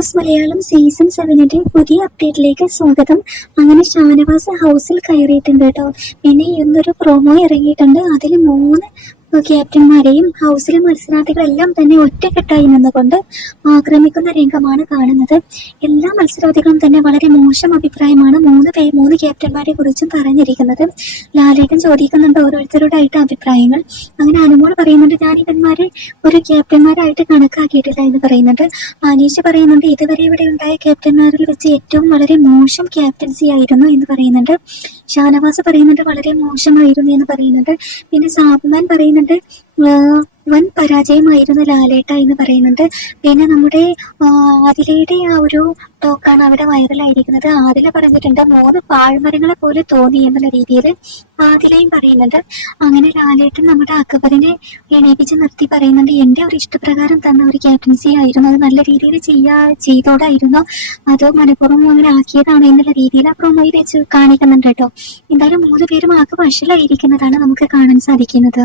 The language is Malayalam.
മാസ് മലയാളം സീസൺ സെവനിന്റെ പുതിയ അപ്ഡേറ്റിലേക്ക് സ്വാഗതം. അങ്ങനെ ഷാനവാസ് ഹൗസിൽ കയറിയിട്ടുണ്ട് കേട്ടോ. പിന്നെ ഇന്നൊരു പ്രൊമോ ഇറങ്ങിയിട്ടുണ്ട്. അതിൽ മൂന്ന് ക്യാപ്റ്റന്മാരെയും ഹൗസിലെ മത്സരാർത്ഥികളെല്ലാം തന്നെ ഒറ്റക്കെട്ടായി നിന്നുകൊണ്ട് ആക്രമിക്കുന്ന രംഗമാണ് കാണുന്നത്. എല്ലാ മത്സരാർത്ഥികളും തന്നെ വളരെ മോശം അഭിപ്രായമാണ് മൂന്ന് പേ മൂന്ന് ക്യാപ്റ്റന്മാരെ കുറിച്ചും പറഞ്ഞിരിക്കുന്നത്. ലാലേട്ടൻ ചോദിക്കുന്നുണ്ട് ഓരോരുത്തരോടായിട്ട് അഭിപ്രായങ്ങൾ. അങ്ങനെ അനുമോൾ പറയുന്നുണ്ട് ഞാൻ ഇവന്മാരെ ഒരു ക്യാപ്റ്റന്മാരായിട്ട് കണക്കാക്കിയിട്ടില്ല എന്ന് പറയുന്നുണ്ട്. അനീഷ് പറയുന്നുണ്ട് ഇതുവരെ ഇവിടെ ഉണ്ടായ ക്യാപ്റ്റന്മാരിൽ വെച്ച് ഏറ്റവും വളരെ മോശം ക്യാപ്റ്റൻസി ആയിരുന്നു എന്ന് പറയുന്നുണ്ട്. ഷാനവാസ് പറയുന്നുണ്ട് വളരെ മോശമായിരുന്നു എന്ന് പറയുന്നുണ്ട്. പിന്നെ സാബ്മാൻ പറയുന്നുണ്ട് വൻ പരാജയമായിരുന്നു ലാലേട്ട എന്ന് പറയുന്നുണ്ട്. പിന്നെ നമ്മുടെ ആദിലയുടെ ആ ഒരു ടോക്കാണ് അവിടെ വൈറലായിരിക്കുന്നത്. ആദില പറഞ്ഞിട്ടുണ്ട് മൂന്ന് പാഴ്മരങ്ങളെ പോലെ തോന്നി എന്നുള്ള രീതിയിൽ ആദിലയും പറയുന്നുണ്ട്. അങ്ങനെ ലാലേട്ടൻ നമ്മുടെ അക്ബറിനെ എണീപ്പിച്ച് നിർത്തി പറയുന്നുണ്ട് എന്റെ ഒരു ഇഷ്ടപ്രകാരം തന്ന ഒരു ക്യാപ്റ്റൻസി ആയിരുന്നു. അത് നല്ല രീതിയിൽ ചെയ്യാ ചെയ്തോടായിരുന്നു. അത് മനഃപൂർവം അങ്ങനെ ആക്കിയതാണ് എന്നുള്ള രീതിയിൽ ആ പ്രൊമോയിൽ വെച്ച് കാണിക്കുന്നുണ്ട് കേട്ടോ. എന്തായാലും മൂന്ന് പേരും ആകെ വഷളായിരിക്കുന്നതാണ് നമുക്ക് കാണാൻ സാധിക്കുന്നത്.